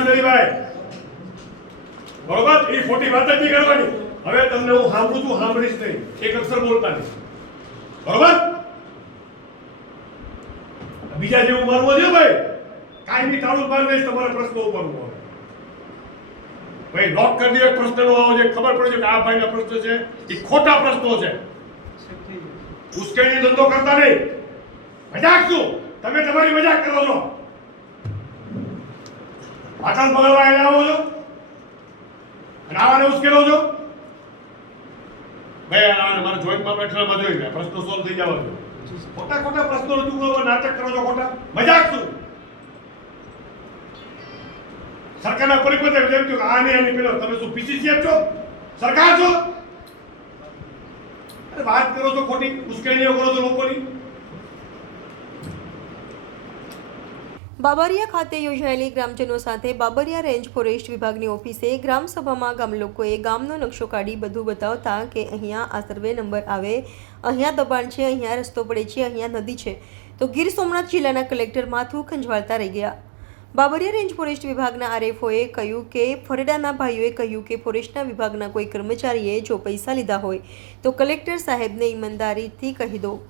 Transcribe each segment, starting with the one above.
નથી બરોબર? એક અક્ષર બીજા જેવું મારવું છે ભાઈ, કાયમી તાળું મારી દઈશ તમારા પ્રશ્નો ઉપર ભાઈ લોક કરી દે પ્રશ્નનો આવો છે, ખબર પડે છે કે આ ભાઈના પ્રશ્ન છે. એ ખોટા પ્રશ્નો છે. ઉશ્કેરણી ધંધો કરતા નહીં. મજાક શું? તમે તમારી મજાક કરો છો. પાટણ પગલવા એને આવો છો? અને આવાને ઉશ્કેરો છો? ભાઈ આને મારા જોઈન્ટમાં બેઠેલામાં જોઈ ગયા પ્રશ્નો સોલ્વ થઈ જવા દો. ખોટા ખોટા પ્રશ્નો રજૂ કરો, નાટક કરો છો ખોટા. મજાક શું સરકારના પરિપત્ર જેમ કે આ નહીં આની પેલો તમે શું પીસીસીએફ છો? સરકાર છો? વાત કરો છો ખોટી મુશ્કેલીઓ કરો છો લોકોની. બાબરિયા ખાતે યોજાયેલી ગ્રામજનો સાથે બાબરિયા રેન્જ ફોરેસ્ટ વિભાગની ઓફિસે ગ્રામસભામાં ગામ લોકોએ ગામનો નકશો કાઢી બધું બતાવતા કે અહીંયા આ સર્વે નંબર આવે, અહીંયા દબાણ છે, અહીંયા રસ્તો પડે છે, અહીંયા નદી છે, તો ગીર સોમનાથ જિલ્લાના કલેક્ટર માથું ખંજવાળતા રહી ગયા. બાબરિયા રેન્જ ફોરેસ્ટ વિભાગના આરએફઓએ કહ્યું કે ફરડાના ભાઈઓએ કહ્યું કે ફોરેસ્ટના વિભાગના કોઈ કર્મચારીએ જો પૈસા લીધા હોય, તો કલેક્ટર સાહેબને ઈમાનદારીથી કહી દો.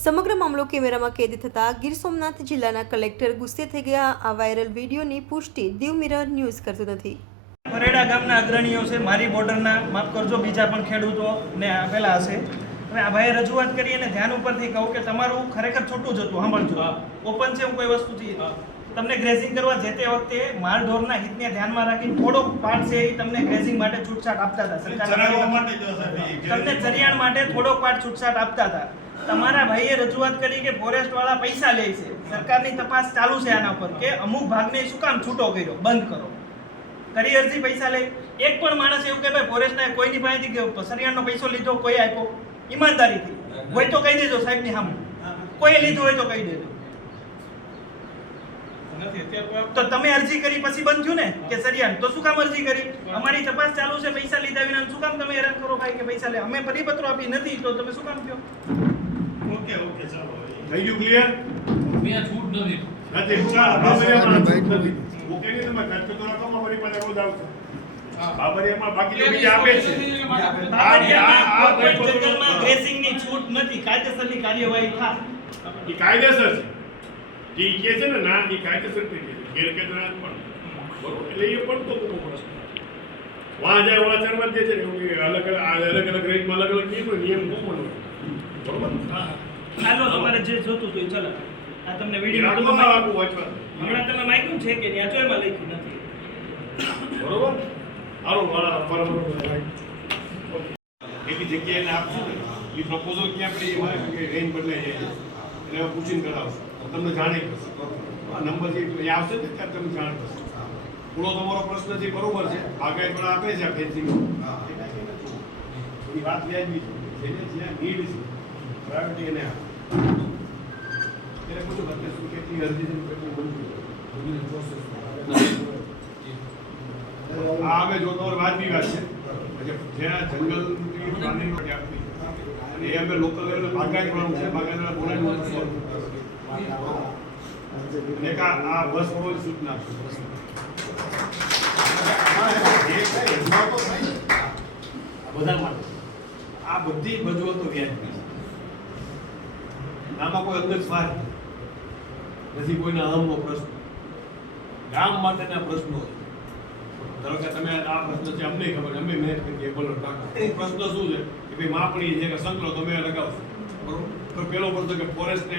સમગ્ર મામલો કેમેરામાં કેદ થતાં ગીર સોમનાથ જિલ્લાના કલેક્ટર ગુસ્સે થઈ ગયા. આ વાયરલ વિડીયોની પુષ્ટિ દીવ મિરર ન્યૂઝ કરતું નથી. પરેડા ગામના અગ્રણીઓ છે મારી બોર્ડરના માફ કરજો બીજા પણ ખેડૂતો ને આપેલા હશે. હવે આ ભાઈએ રજૂઆત કરી અને ધ્યાન ઉપરથી કહું કે તમારું ખરેખર છોટું જ હતું સાંભળજો. ઓપન છે હું કોઈ વસ્તુથી તમને ગ્રેઝિંગ કરવા જે તે વખતે માલ ઢોરના હિતને ધ્યાનમાં રાખીને થોડોક પાર્ટ છે એ તમને ગ્રેઝિંગ માટે છૂટછાટ આપતા હતા. તમને ચરિયાણ માટે થોડોક પાર્ટ છૂટછાટ આપતા હતા. તમારા ભાઈએ રજૂઆત કરી કે ફોરેસ્ટ વાળા પૈસા લે છે. સરકારની તપાસ ચાલુ છે આના પર કે અમુક ભાગને શું કામ છૂટો કર્યો? બંધ કરો. કરી અરજી પૈસા લે એક પણ માણસ એવું કે ભાઈ ફોરેસ્ટના કોઈની પાસેથી કે સરિયાણનો પૈસો લીધો કોઈ આપ્યો? ઈમાનદારીથી. હોય તો કહી દેજો સાહેબની સામે. કોઈ લીધું હોય તો કહી દેજો. તો તમે અરજી કરી પછી બંધ થયું ને? કે સરિયાન. તો શું કામ અરજી કરી? અમારી તપાસ ચાલુ છે પૈસા લીધા વિના. શું કામ તમે હેરાન કરો ભાઈ કે પૈસા લે? અમે પરિપત્રો આપી નથી તો તમે શું કામ કહો થઈ ગયું ક્લિયર મેં છૂટ નથી. નથી ચાલો, બાબરિયામાં છૂટ નથી. ઓકે ને તમે ખર્ચો તો રાખો અમારી પાસે રોજ આવશે. બાબરિયામાં બાકી તો બીજા આપે છે. આ- આ કોઈ ભાઈ પણ જંગલમાં ગ્રેસિંગની છૂટ નથી કાયદેસરની કાર્યવાહી થાય. એ કાયદેસર છે. એ કે છે ને ના એ કાયદેસર થઈ છે. ગેરકાયદેસર પણ. બરોબર? એટલે એ પણ તો મોટો પ્રશ્ન વાં જાય વાં ચારમાં જ જે છે. અલગ અલગ આ અલગ અલગ રેન્જમાં અલગ અલગ નિયમ કોમન હોય બરોબર ચાલો તમારે જે જોતું હતું ચાલો. આ તમને વીડિયો હમણાં તમે માગ્યું છે કે ત્યાં ચોયમાં લખ્યું નથી. બરોબર? આવો વાળા બરાબર એવી જગ્યાએ એને આપશું ને. એ પ્રપોઝલ ક્યાં પડી એ મારે કે રેન્જ બદલાઈ જાય છે. એટલે પૂછીને કરાવશે. તો તમને જાણે કરશે. આ નંબર જે એ આવશે ને ત્યારે તમને જાણ કરશે. પૂરો તમારો પ્રશ્ન છે બરોબર છે આગાહી પણ આપે છે આ ફેન્સિંગ એ વાત વ્યાજબી છે. જેને જ્યાં નીડ છે પ્રાયોરિટી એને ત્યારે પૂછો કે શું કેટલી અરજી છે આ અમે જો તમારી વાજબી વાત છે. જ્યાં જંગલની પ્રાણીનો વ્યાપતી અને એ અમે લોકલ લેવલે બાગાયત કરવાનું છે. solve કરવાનું. અને આ બસ સૂચના કાંઈ રજૂઆતો થાય ને, આ બધા માટે. આ બધી રજૂઆતો વ્યાજબી છે. આમાં કોઈ અંદર સ્વાર્થ નથી. કોઈના અહમનો પ્રશ્ન. ગામ માટેના પ્રશ્નો ધારો કે તમે આ પ્રશ્ન છે, અમને ખબર અમે મહેનત કરીએ બોલો પ્રશ્ન શું છે? કે ભાઈ માપણી છે કે સંકલો તમે લગાવશો. બરોબર? તો પેલો પ્રશ્ન કે ફોરેસ્ટ ને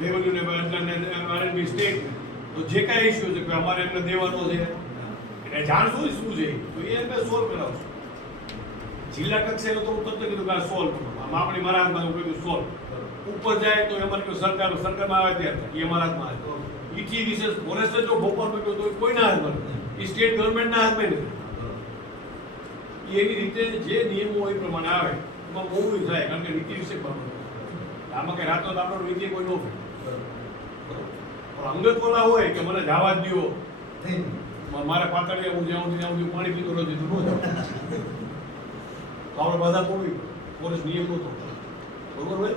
રેવન્યુ ને આરએનબી સ્ટેટ તો જે કાંઈ ઇસ્યુ છે કે અમારે એમને દેવાનો છે. એટલે જાણશું શું છે. તો એ અમે સોલ્વ કરાવશું. જિલ્લા કક્ષાએ તો હું તો કીધું કે સોલ્વ કરો આમ આપણી મારા હાથમાં કીધું સોલ્વ. ઉપર જાય તો એમાં કીધું સરકાર સરકારમાં આવે ત્યાં. એ મારા હાથમાં આવે. ઈથી વિશેષ ફોરેસ્ટ જો ભોપાલ મૂક્યો તો કોઈના હાથમાં એ સ્ટેટ ગવર્મેન્ટના હાથમાં નથી. એ એની રીતે જે નિયમો એ પ્રમાણે આવે એમાં બહુ થાય કારણ કે નીતિ વિશે આમાં કઈ રાતો આપણો નીતિ કોઈ ન અંગત વાળા હોય કે મને જવા જ દ્યો. મારે પાતળીએ હું જ્યાં સુધી પાણી પીતો રોજ આપણે બધા થોડી પોલીસ નિયમ નહોતો બરોબર હોય?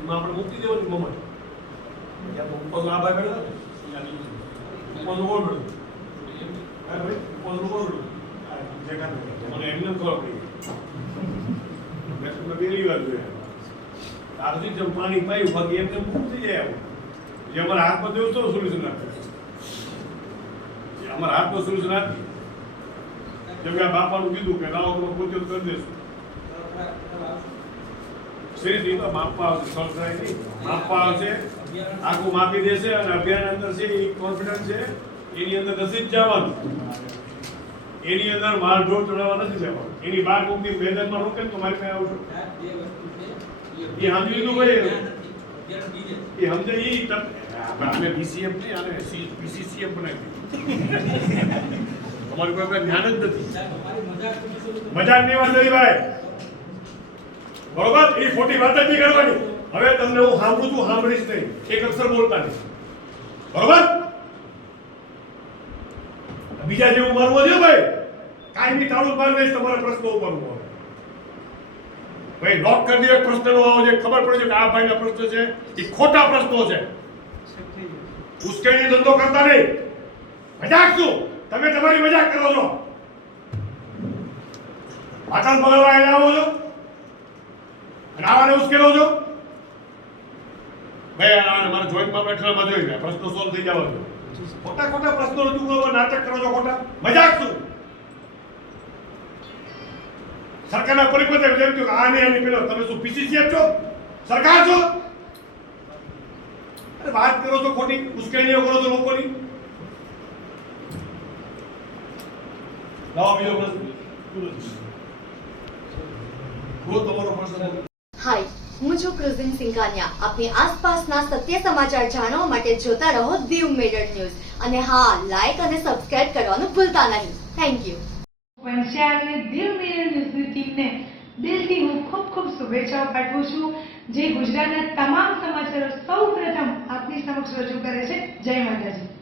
એમાં આપણે મૂકી દેવાની મમત. તો આ ભાઈ બેઠા હતા ને, કોણ મને એમને ખબર પડી. મેં તમને પહેલી વાર જોયા. આ સુધી જેમ પાણી પાયું બાકી એમને પૂરું થઈ જાય જે અમારા હાથમાં તેવું તો સોલ્યુશન આપે. અમારા હાથમાં સોલ્યુશન આપી. જેમ કે બાપાનું કીધું કે લાવો કરી દેશું. તો માપવા આવશે સંસ્થાની માપવા આવશે આખું માપી દેશે અને અભિયાન અંદર છે એ કોન્ફિડન્સ છે. એની અંદર નથી જવાનું. એની અંદર માલ ઢોર ચડાવવા નથી જવાનું. એની બાર કોકની મેદાનમાં રોકે તો મારી પાસે આવશો એ સમજી લીધું ભાઈ? એ સમજે એ તમ બીસીએમ નહીં અને બીસીસીએમ બનાવી. તમારી પાસે કાંઈ જ્ઞાન જ નથી. મજાક નહીં વાત ભાઈ. બરોબર? એ ખોટી વાત જ નહીં કરવાની. હવે તમને હું સાંભળું છું, સાંભળીશ નહીં. એક અક્ષર બોલતા નહીં. બરોબર? બીજા જેવું મારવું છે ભાઈ. કાયમી તાળું મારી દઈશ, તમારા પ્રશ્નો ઉપર હું ભાઈ લોક કરી દે પ્રશ્નનો આવો છે. ખબર પડે છે કે આ ભાઈના પ્રશ્ન છે. એ ખોટા પ્રશ્નો છે. ઉશ્કેરણી ધંધો કરતા નહીં. મજાક શું? તમે તમારી મજાક કરો છો. પાટણ પગલવા એને આવો છો. અને આવાને ઉશ્કેરો છો? ભાઈ મારા જોઈન્ટમાં બેઠેલામાં જોઈ ગયા પ્રશ્નો સોલ્વ થઈ જવા દો. ખોટા ખોટા પ્રશ્નો રજૂ કરો, નાટક કરો છો ખોટા. મજાક શું? સરકારના પરિપત્ર જેમ કે આ ને આની પેલો તમે શું પીસીસીએફ છો? સરકાર છો? અરે વાત કરો છો ખોટી ઉશ્કેલીઓ કરો છો લોકોની. લાવો બીજો પ્રશ્ન. બોલો તમારો પ્રશ્ન? હાય, હું છું ક્રુઝિન સિંઘાનિયા. આપની આસપાસના સત્ય સમાચાર જાણવા માટે જોતા રહો દીવ મેડર ન્યૂઝ. અને હા લાઈક અને સબસ્ક્રાઇબ કરવાનું ભૂલતા નહીં. થેન્ક યુ વંશાળને દીવ મેડર ન્યૂઝની ટીમને દિલથી હું ખૂબ ખૂબ શુભેચ્છાઓ પાઠવું છું. જે ગુજરાતના તમામ સમાચારો સૌ પ્રથમ આપની સમક્ષ રજૂ કરે છે. જય માતાજી.